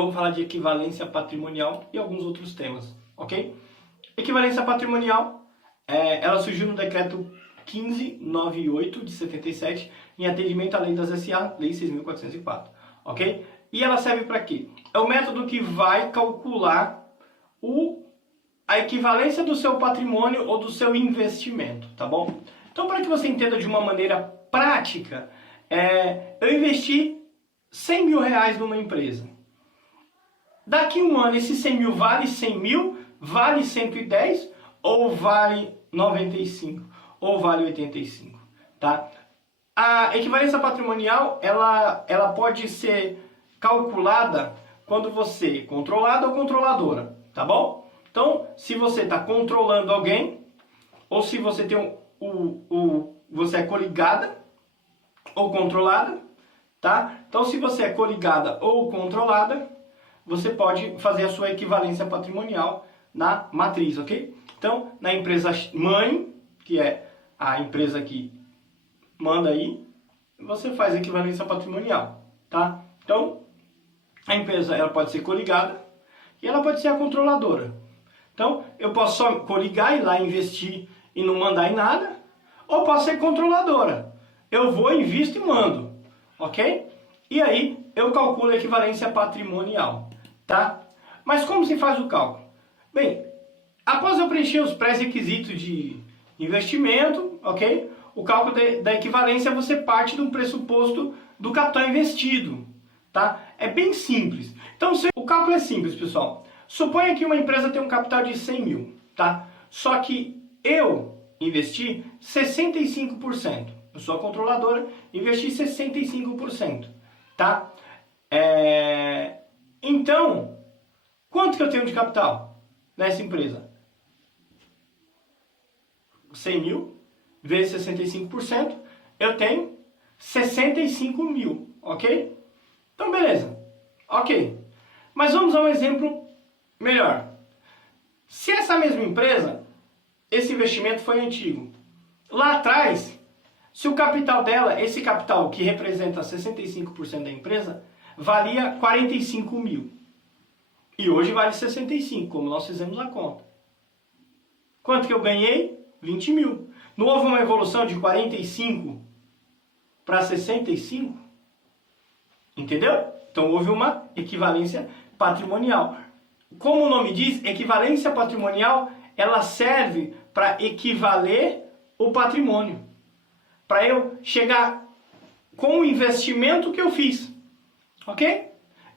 vamos falar de equivalência patrimonial e alguns outros temas, ok? Equivalência patrimonial, ela surgiu no decreto 1598 de 77, em atendimento à lei das SA, lei 6.404, ok? E ela serve para quê? É o método que vai calcular a equivalência do seu patrimônio ou do seu investimento, tá bom? Então, para que você entenda de uma maneira prática, eu investi 100 mil reais numa empresa. Daqui um ano, esse 100 mil vale 100 mil, vale 110 ou vale 95 ou vale 85, tá? A equivalência patrimonial, ela pode ser calculada quando você é controlado ou controladora, tá bom? Então, se você está controlando alguém, ou se você tem você é coligada ou controlada, tá? Então, se você é coligada ou controlada, você pode fazer a sua equivalência patrimonial na matriz, ok? Então, na empresa mãe, que é a empresa que manda aí, você faz a equivalência patrimonial, tá? Então, a empresa ela pode ser coligada e ela pode ser a controladora. Então, eu posso só coligar, ir lá investir e não mandar em nada, ou posso ser controladora. Eu vou, invisto e mando, ok? E aí, eu calculo a equivalência patrimonial, tá? Mas como se faz o cálculo? Bem, após eu preencher os pré-requisitos de investimento, ok? O cálculo da equivalência, você parte do pressuposto do capital investido, tá? É bem simples. Então, o cálculo é simples, pessoal. Suponha que uma empresa tem um capital de 100 mil, tá? Só que eu investi 65%. Eu sou a controladora, investi 65%, tá? Então, quanto que eu tenho de capital nessa empresa? 100 mil vezes 65%, eu tenho 65 mil, ok? Então, beleza. Ok. Mas vamos a um exemplo melhor. Se essa mesma empresa, esse investimento foi antigo, lá atrás, se o capital dela, esse capital que representa 65% da empresa, valia 45 mil. E hoje vale 65, como nós fizemos a conta. Quanto que eu ganhei? 20 mil. Não houve uma evolução de 45 para 65? Entendeu? Então houve uma equivalência patrimonial. Como o nome diz, equivalência patrimonial, ela serve para equivaler o patrimônio. Para eu chegar com o investimento que eu fiz. Ok?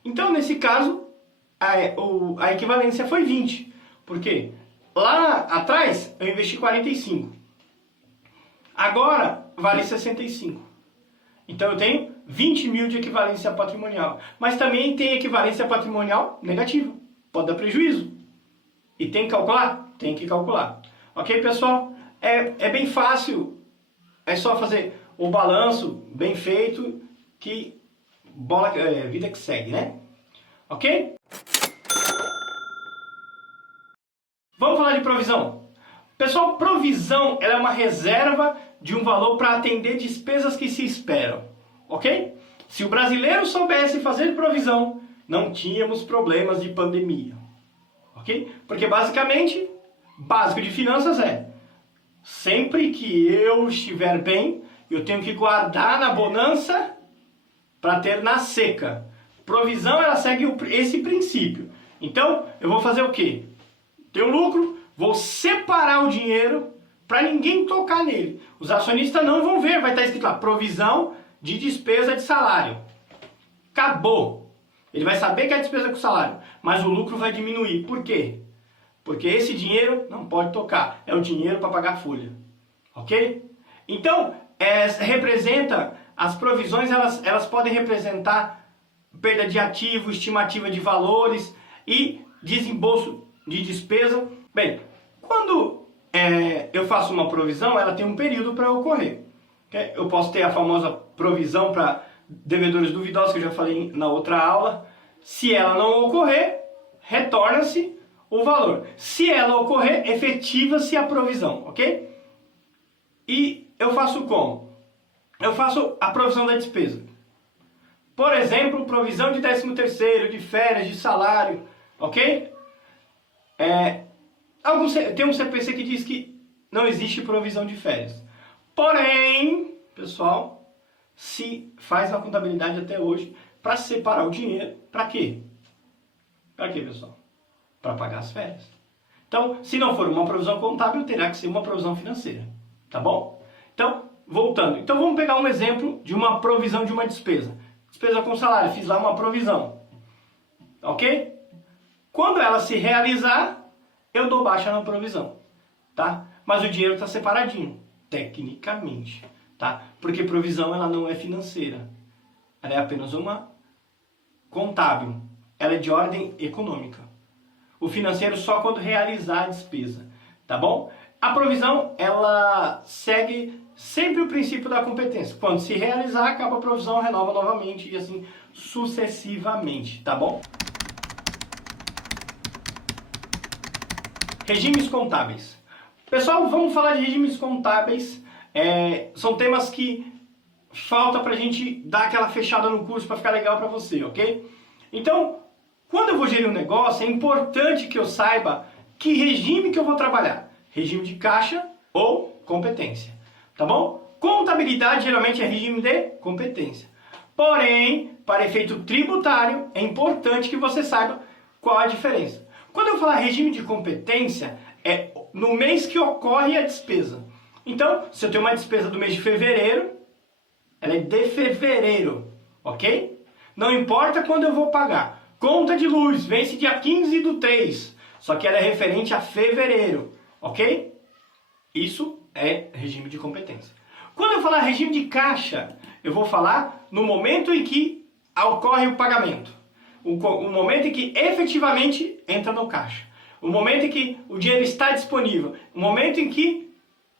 Então, nesse caso, a equivalência foi 20. Por quê? Lá atrás, eu investi 45. Agora, vale 65. Então, eu tenho 20 mil de equivalência patrimonial. Mas também tem equivalência patrimonial negativa. Pode dar prejuízo. E tem que calcular? Tem que calcular. Ok, pessoal? É bem fácil. É só fazer o balanço bem feito que vida que segue, né? Ok? Vamos falar de provisão. Pessoal, provisão ela é uma reserva de um valor para atender despesas que se esperam. Ok? Se o brasileiro soubesse fazer provisão, não tínhamos problemas de pandemia. Ok? Porque basicamente, básico de finanças sempre que eu estiver bem, eu tenho que guardar na bonança para ter na seca. Provisão, ela segue esse princípio. Então, eu vou fazer o quê? Tenho lucro, vou separar o dinheiro para ninguém tocar nele. Os acionistas não vão ver, vai estar escrito lá, provisão de despesa de salário. Acabou. Ele vai saber que é despesa com salário, mas o lucro vai diminuir. Por quê? Porque esse dinheiro não pode tocar. É o dinheiro para pagar a folha. Ok? Então, representa, as provisões, elas podem representar perda de ativo, estimativa de valores e desembolso de despesa. Bem, quando eu faço uma provisão, ela tem um período para ocorrer. Okay? Eu posso ter a famosa provisão para devedores duvidosos, que eu já falei na outra aula. Se ela não ocorrer, retorna-se o valor. Se ela ocorrer, efetiva-se a provisão, ok? E eu faço como? Eu faço a provisão da despesa. Por exemplo, provisão de 13º, de férias, de salário, ok? Tem um CPC que diz que não existe provisão de férias. Porém, pessoal, se faz uma contabilidade até hoje para separar o dinheiro, para quê? Para quê, pessoal? Para pagar as férias. Então, se não for uma provisão contábil, terá que ser uma provisão financeira, tá bom? Então, voltando. Então, vamos pegar um exemplo de uma provisão de uma despesa. Despesa com salário, fiz lá uma provisão, ok? Quando ela se realizar, eu dou baixa na provisão, tá? Mas o dinheiro está separadinho, tecnicamente, tá? Porque provisão ela não é financeira, ela é apenas uma contábil, ela é de ordem econômica. O financeiro só quando realizar a despesa, tá bom? A provisão, ela segue sempre o princípio da competência. Quando se realizar, acaba a provisão, renova novamente e assim sucessivamente, tá bom? Regimes contábeis. Pessoal, vamos falar de regimes contábeis. São temas que falta pra gente dar aquela fechada no curso para ficar legal para você, ok? Então, quando eu vou gerir um negócio, é importante que eu saiba que regime que eu vou trabalhar. Regime de caixa ou competência, tá bom? Contabilidade geralmente é regime de competência. Porém, para efeito tributário, é importante que você saiba qual a diferença. Quando eu falar regime de competência, é no mês que ocorre a despesa. Então, se eu tenho uma despesa do mês de fevereiro, ela é de fevereiro, ok? Não importa quando eu vou pagar. Conta de luz, vence dia 15/3, só que ela é referente a fevereiro, ok? Isso é regime de competência. Quando eu falar regime de caixa, eu vou falar no momento em que ocorre o pagamento. O momento em que efetivamente entra no caixa. O momento em que o dinheiro está disponível. O momento em que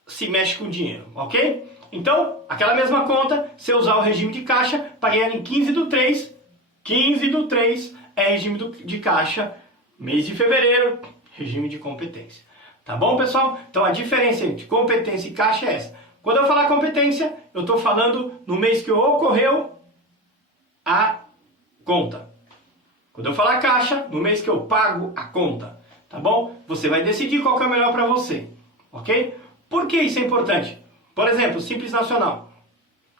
se mexe com o dinheiro, ok? Então, aquela mesma conta, se eu usar o regime de caixa, paguei ela em 15/3. 15/3 é regime de caixa. Mês de fevereiro, regime de competência. Tá bom, pessoal? Então, a diferença entre competência e caixa é essa. Quando eu falar competência, eu estou falando no mês que ocorreu a conta. Quando eu falar caixa, no mês que eu pago a conta, tá bom? Você vai decidir qual que é o melhor para você, ok? Por que isso é importante? Por exemplo, Simples Nacional.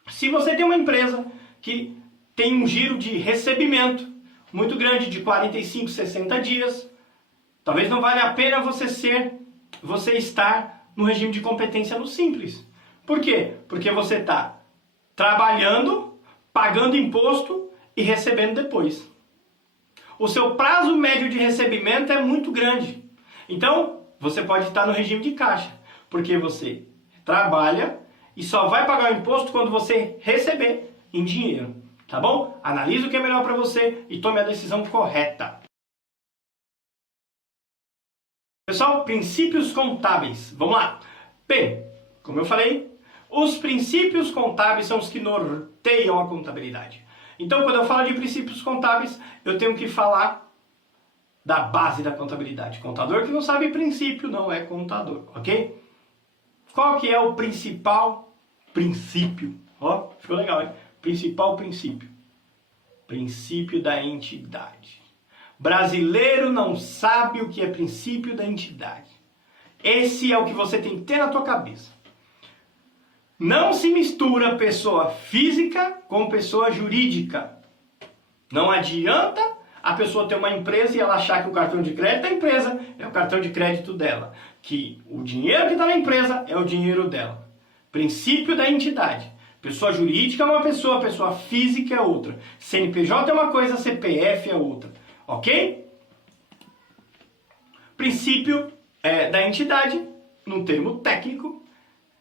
Se você tem uma empresa que tem um giro de recebimento muito grande, de 45, 60 dias, talvez não valha a pena você estar no regime de competência no Simples. Por quê? Porque você está trabalhando, pagando imposto e recebendo depois. O seu prazo médio de recebimento é muito grande. Então, você pode estar no regime de caixa, porque você trabalha e só vai pagar o imposto quando você receber em dinheiro, tá bom? Analise o que é melhor para você e tome a decisão correta. Pessoal, princípios contábeis. Vamos lá. Bem, como eu falei, os princípios contábeis são os que norteiam a contabilidade. Então, quando eu falo de princípios contábeis, eu tenho que falar da base da contabilidade. Contador que não sabe princípio não é contador, ok? Qual que é o principal princípio? Ó, ficou legal, hein? Principal princípio. Princípio da entidade. Brasileiro não sabe o que é princípio da entidade. Esse é o que você tem que ter na tua cabeça. Não se mistura pessoa física com pessoa jurídica. Não adianta a pessoa ter uma empresa e ela achar que o cartão de crédito da empresa é o cartão de crédito dela. Que o dinheiro que está na empresa é o dinheiro dela. Princípio da entidade. Pessoa jurídica é uma pessoa física é outra. CNPJ é uma coisa, CPF é outra. Ok? Princípio da entidade, num termo técnico,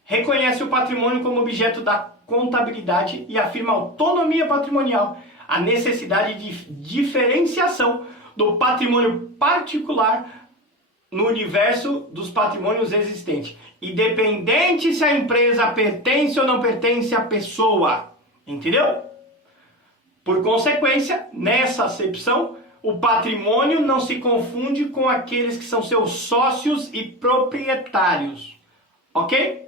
reconhece o patrimônio como objeto da contabilidade e afirma a autonomia patrimonial, a necessidade de diferenciação do patrimônio particular no universo dos patrimônios existentes, independente se a empresa pertence ou não pertence à pessoa. Entendeu? Por consequência, nessa acepção, o patrimônio não se confunde com aqueles que são seus sócios e proprietários. Ok?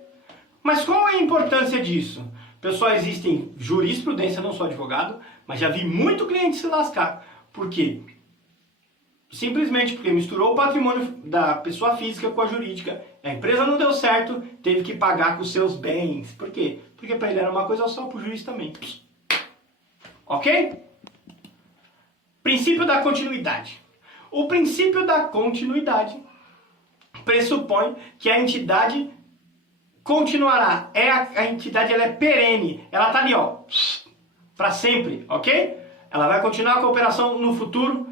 Mas qual é a importância disso? Pessoal, existem jurisprudência, não sou advogado, mas já vi muito cliente se lascar. Por quê? Simplesmente porque misturou o patrimônio da pessoa física com a jurídica, a empresa não deu certo, teve que pagar com os seus bens. Por quê? Porque para ele era uma coisa só, para o juiz também. Ok? Princípio da continuidade. O princípio da continuidade pressupõe que a entidade continuará. A entidade ela é perene, ela está ali, ó, para sempre, ok? Ela vai continuar com a operação no futuro,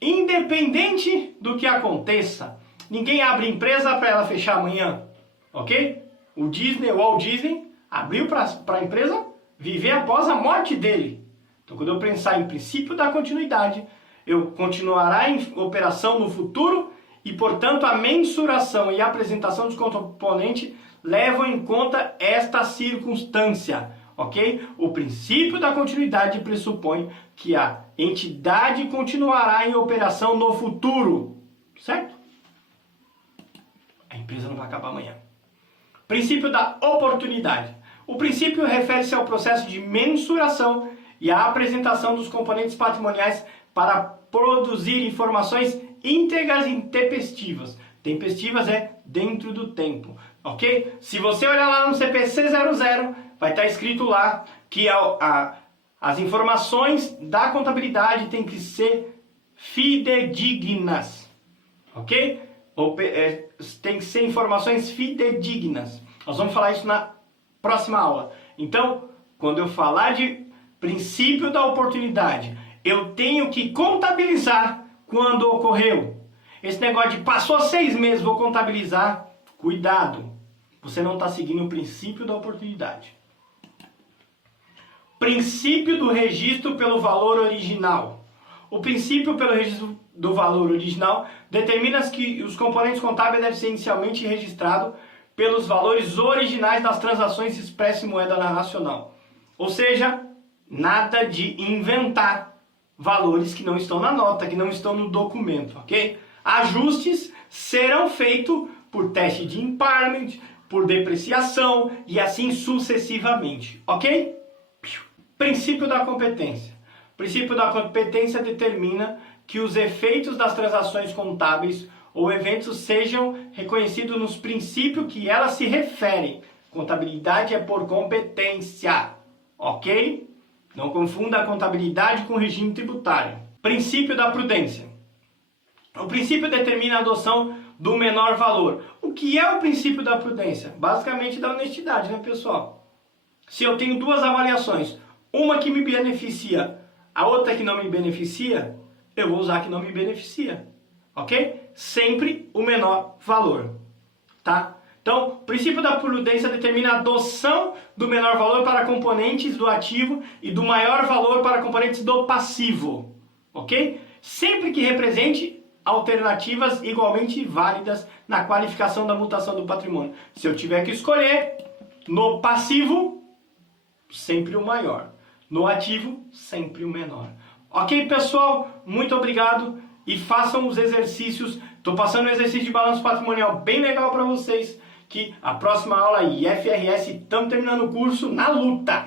independente do que aconteça. Ninguém abre empresa para ela fechar amanhã, ok? O Walt Disney, abriu para a empresa viver após a morte dele. Então, quando eu pensar em princípio da continuidade, eu continuará em operação no futuro e, portanto, a mensuração e a apresentação dos componentes levam em conta esta circunstância, ok? O princípio da continuidade pressupõe que a entidade continuará em operação no futuro, certo? A empresa não vai acabar amanhã. Princípio da oportunidade. O princípio refere-se ao processo de mensuração e à apresentação dos componentes patrimoniais para produzir informações íntegras e intempestivas. Tempestivas é dentro do tempo, ok? Se você olhar lá no CPC 00, vai estar escrito lá que as informações da contabilidade têm que ser fidedignas, ok? Tem que ser informações fidedignas. Nós vamos falar isso na próxima aula. Então, quando eu falar de princípio da oportunidade, eu tenho que contabilizar quando ocorreu. Esse negócio de passou 6 meses, vou contabilizar. Cuidado, você não está seguindo o princípio da oportunidade. Princípio do registro pelo valor original. O princípio pelo registro do valor original determina que os componentes contábeis devem ser inicialmente registrados pelos valores originais das transações expressas em moeda nacional. Ou seja, nada de inventar valores que não estão na nota, que não estão no documento, ok? Ajustes serão feitos por teste de impairment, por depreciação e assim sucessivamente, ok? Princípio da competência. O princípio da competência determina que os efeitos das transações contábeis ou eventos sejam reconhecidos nos princípios que elas se referem. Contabilidade é por competência, ok? Não confunda a contabilidade com o regime tributário. Princípio da prudência. O princípio determina a adoção do menor valor. O que é o princípio da prudência? Basicamente da honestidade, né, pessoal? Se eu tenho duas avaliações, uma que me beneficia, a outra que não me beneficia, eu vou usar a que não me beneficia, ok? Sempre o menor valor, tá? Então, o princípio da prudência determina a adoção do menor valor para componentes do ativo e do maior valor para componentes do passivo, ok? Sempre que represente alternativas igualmente válidas na qualificação da mutação do patrimônio. Se eu tiver que escolher, no passivo, sempre o maior. No ativo, sempre o menor. Ok, pessoal? Muito obrigado e façam os exercícios. Estou passando um exercício de balanço patrimonial bem legal para vocês, que a próxima aula IFRS, estamos terminando o curso na luta.